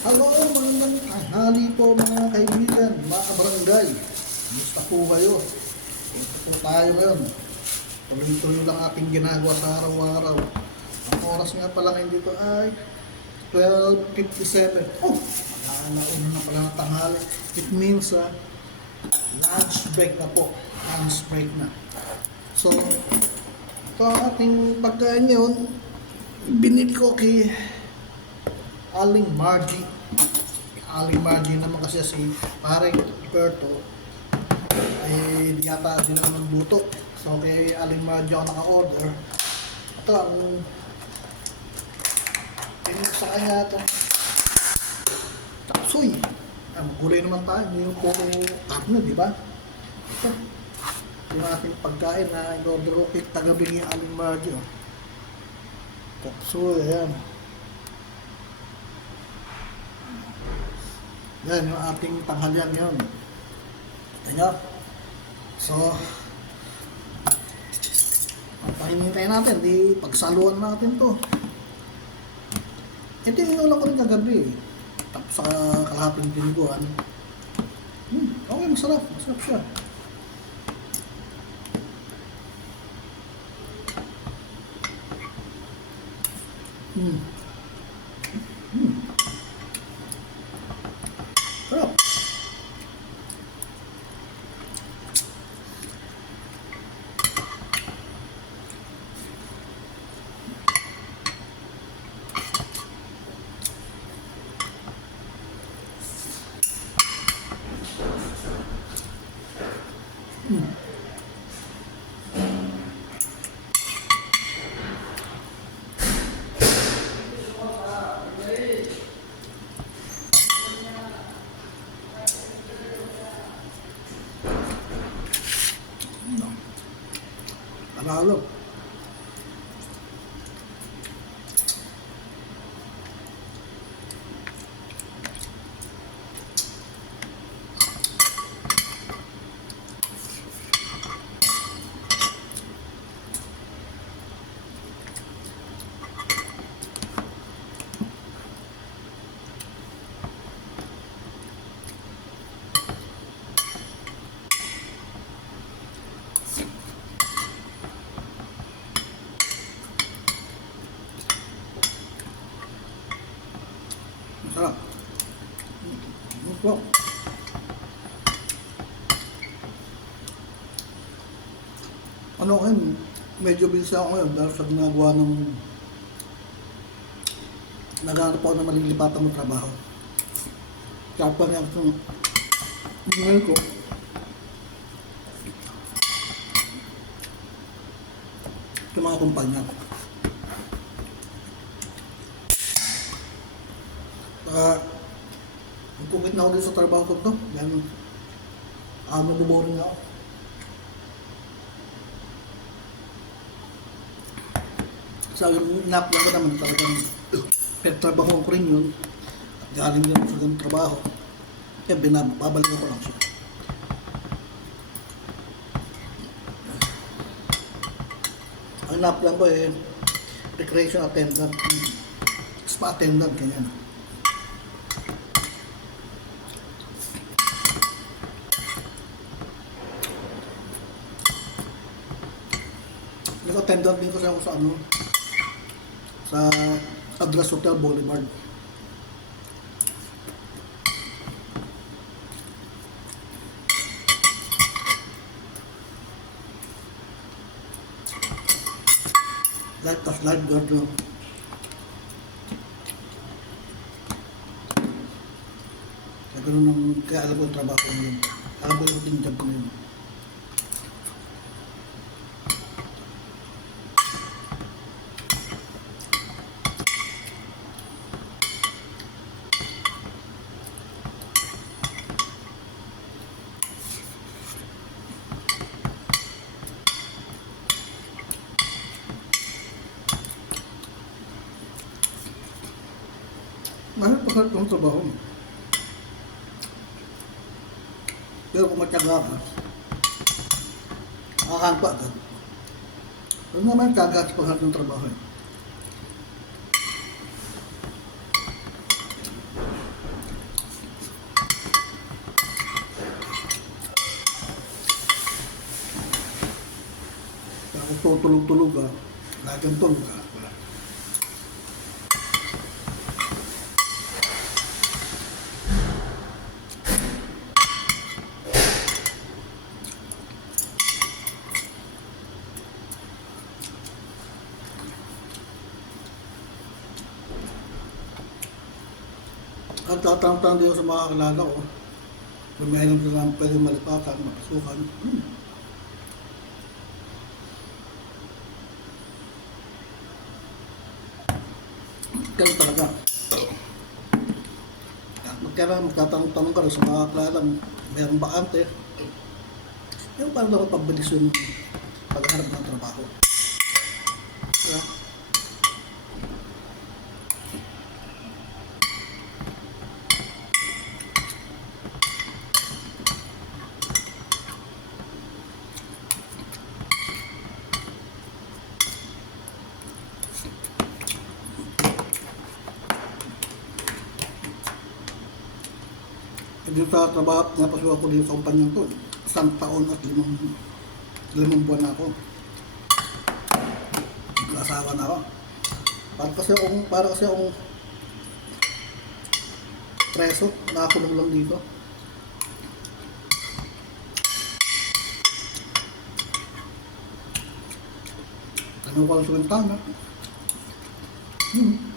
Hello, magandang tanghali po mga kaibigan, mga kabarangay. Gusto po kayo? Ito po tayo ngayon. Tuloy-tuloy lang ating ginagawa sa araw-araw. Ang oras nga pala ngayon dito ay 12.57. Oh, alauna na pala ng tanghali. It means uh, lunch break na po. Lunch break na. So, ito ang ating pagkain ngayon. Binili ko kay Aling Margie. Aling Margie naman kasi si Pareng Berto. Eh, di yata din naman nagluto. So, kay Aling Margie ako naka-order. Ito ang pinag sa kanya ito. Tapsoy. Ang gulay naman tayo. Hindi yung puro karne, di ba? Ito. Yung ating pagkain na in-order ko kay tagabi ni Aling Margie. Oh. Tapsoy, ayan. Yan yung ating tanghalian ngayon. Kita nyo? So, pahinintay natin, di pagsaluan natin to. Ito yung inulang ko rin kagabi. Tapos sa kalahating piniguan. Hmm, okay, masarap. Masarap siya. Hmm. Sarap. Panalo. Masarap. Ito. Ano ngayon, medyo busy ako ngayon dahil sa ginagawa ng naghanap ako ng malilipatan ng trabaho. Kaya pa niya itong email ko. Ito mga kumpanya. Saka, nagkukit na ako din sa trabaho ko to. Dahil, ah, nabuboring na ako. Sa ina-apply ko naman talagang pagtrabaho ko rin yun. At galing din sa ganung trabaho. Kaya binabalik ko lang siya. Ang ina-apply ko eh, recreation attendant. Spa attendant, ganyan. Nag-attendant din kasi ako sa ano, sa Adras Hotel Boulevard. Light of lifeguard yun. Kaya ganun ang, kaya alam ko yung trabaho ko yun. Alam ko yung job ko yun. masarap yung trabaho mo. Pero kung matyaga ka, makakangpa ka. Huwag naman kagat sa paghanap ng trabaho. Eh. Tapos tutulog-tulog ka, lagang ka. At tatang-tang din ako sa mga kakilala ko. Kung may alam na pwedeng malipatan, mapasukan. Hmm. Ganun talaga. Magkara, magtatanong-tanong ka rin sa mga kakilala mo, mayroong bakante. Yung parang dapat pabilis yung pagharap ng trabaho. Diba? Dito sa trabaho, napasukan ko din sa kumpanyang to. Isang taon at limang, limang buwan na ako. Nakasawa na ako. Para kasi akong, para kasi akong preso, nakakulong lang dito. Ano ko lang sa bintana. Hmm.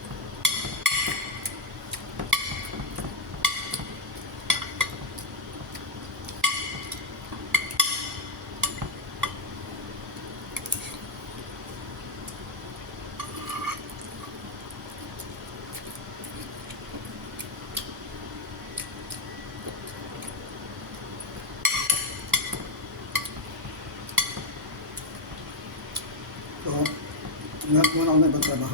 So, ingat muna ako na ibang trabaho.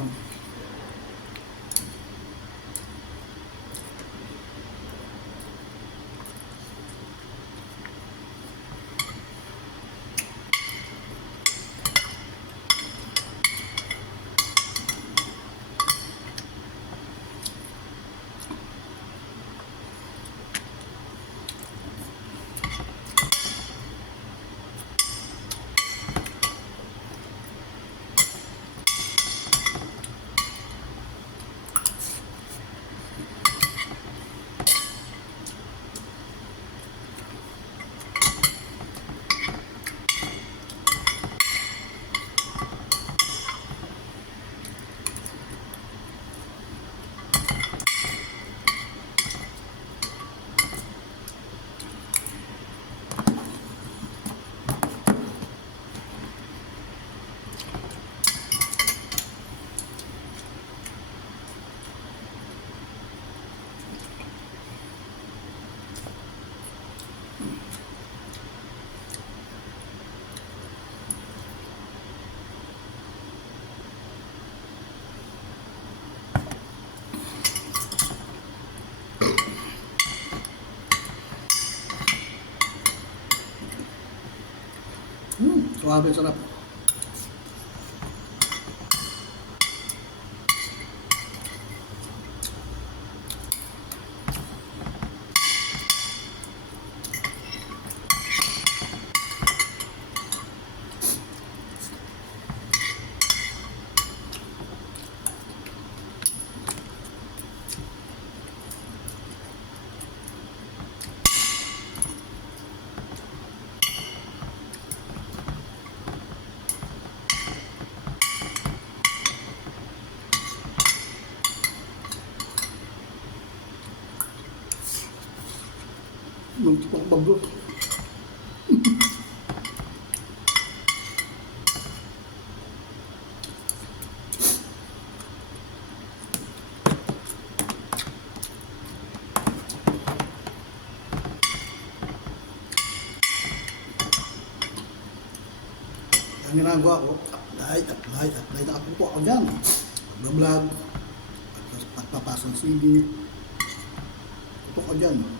Hmm, suwabe sarap. Nagtipak bago. Ang ginagawa ko, apply, apply, apply. Nakapupo ako dyan. Mag-vlog, pagpapasa ng CD. Pupo ko dyan.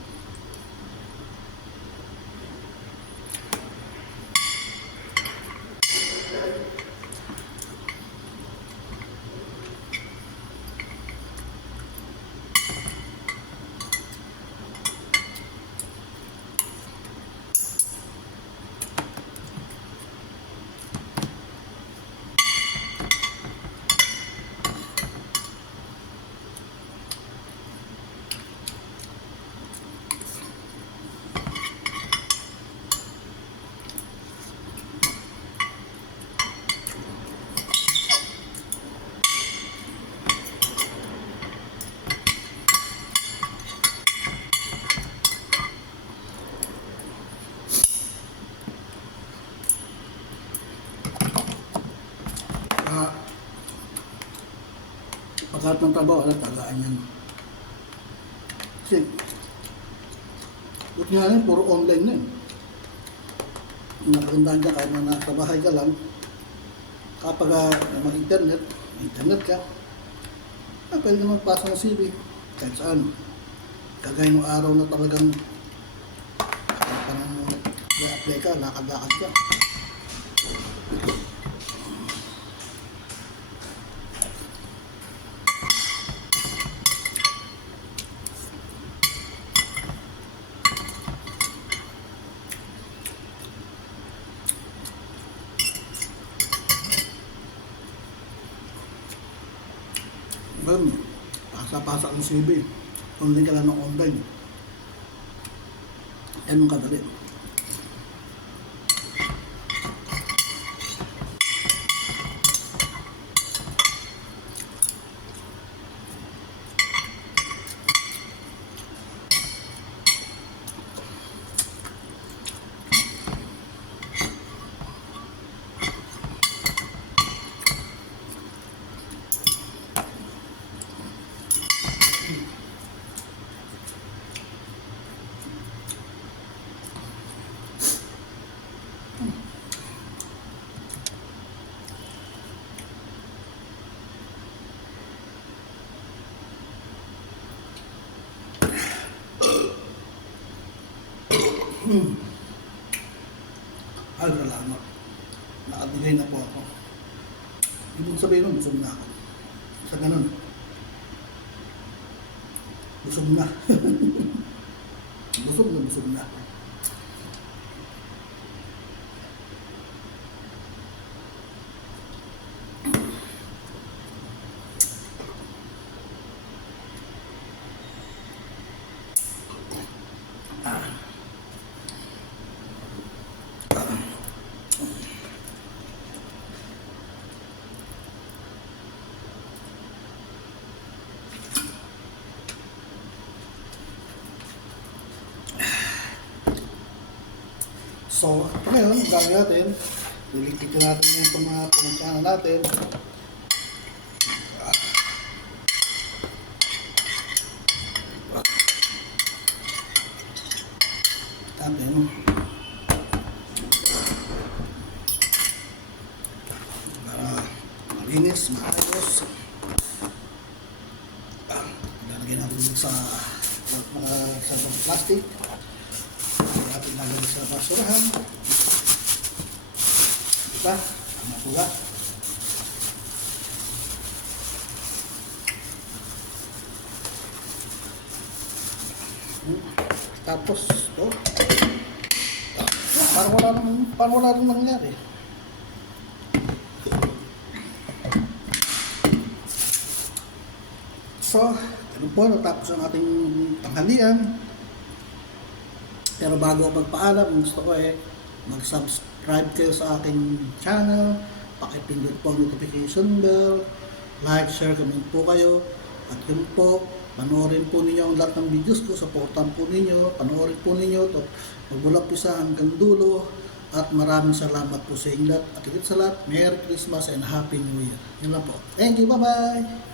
Lahat ng trabaho, alam, tagaan yan. Kasi, buti nga lang, puro online na yun. Ang nakagandaan ka, kahit na nasa bahay ka lang, kapag uh, may internet, may internet ka, ah, pwede naman magpasa ng CV, kahit saan. Kagaya ng araw na talagang kahit parang may-apply ka, lakad-lakad ka. Well, pasa-pasa ang CV. Online ka lang ng online. Ganun kadali. Ay, salamat. Nakadigay na po ako. Ibig sabihin nun, busog na ako. Sa ganun. Busog na. busog na, busog na. So, ngayon, gagawin natin, lilipitin natin yung mga pinagkana. Natin. Para malinis, maayos. Ah, Lalagyan natin dun sa mga sa plastic natin lalagay sa basurahan. Diba? Tama po ba? Hmm. Tapos, to. Parang wala nang, parang wala nang nangyari. So, ganun po, natapos ang ating tanghalian. Pero bago ako magpaalam, gusto ko eh, mag-subscribe kayo sa aking channel, pakipindot po ang notification bell, like, share, comment po kayo, at yun po, panoorin po ninyo ang lahat ng videos ko, supportan po ninyo, panoorin po ninyo, to, magmula po sa hanggang dulo, at maraming salamat po sa inyo at higit sa lahat, Merry Christmas and Happy New Year. Yun lang po. Thank you, bye-bye!